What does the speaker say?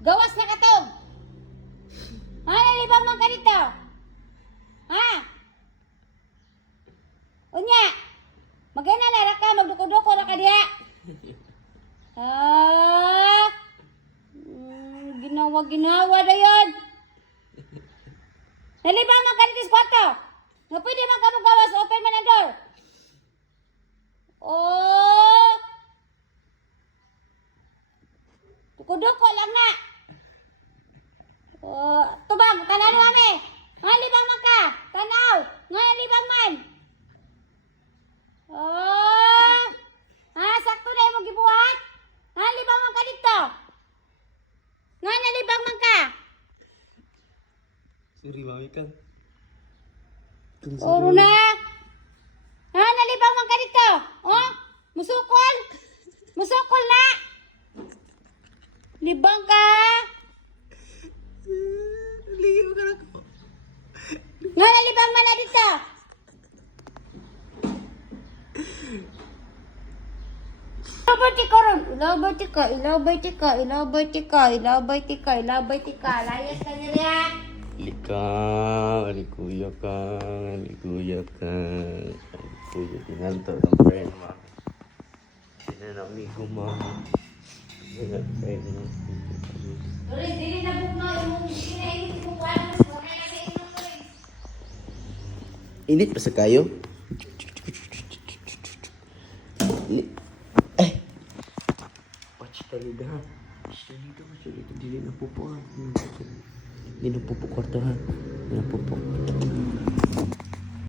Gawas na katong. Ha, nalibang man ka dito. Ha? Unya. Magana na ra ka, magduko-duko ra ka diha. Ah. Ginawa dayon. Nalibang man ka dito sa kwarto. Nga pwede man ka magawas, open man ang door. Oh. Duko-duko lang na. Oh, tubag, tanaw kami. Nga libang man ka. Tanaw. Nga libang man. Oh. Sakto na yung gibuhat. Nga libang man ka dito. Nga nalibang man ka. Sorry, mami kan. Oro na. Ha, nalibang man ka dito. Oh, musukol. Musukol na. Libang ka. Liyo ka na ko. Nga nalibang man na dito. Ilabay tika. Layas ka nila. Alikuya ka. Tinanto ng friend, ma. Sinanamigo, ma. Friend, no? Tulis, dili na bukno. Hindi mo kuhaan mo. Kaya sa inyo, Tulis. Init pa sa kayo? Eh! Watch talaga, ha? Dito. Dili na pupo, ha? Dili na pupo kwarto, ha? Dili na pupo.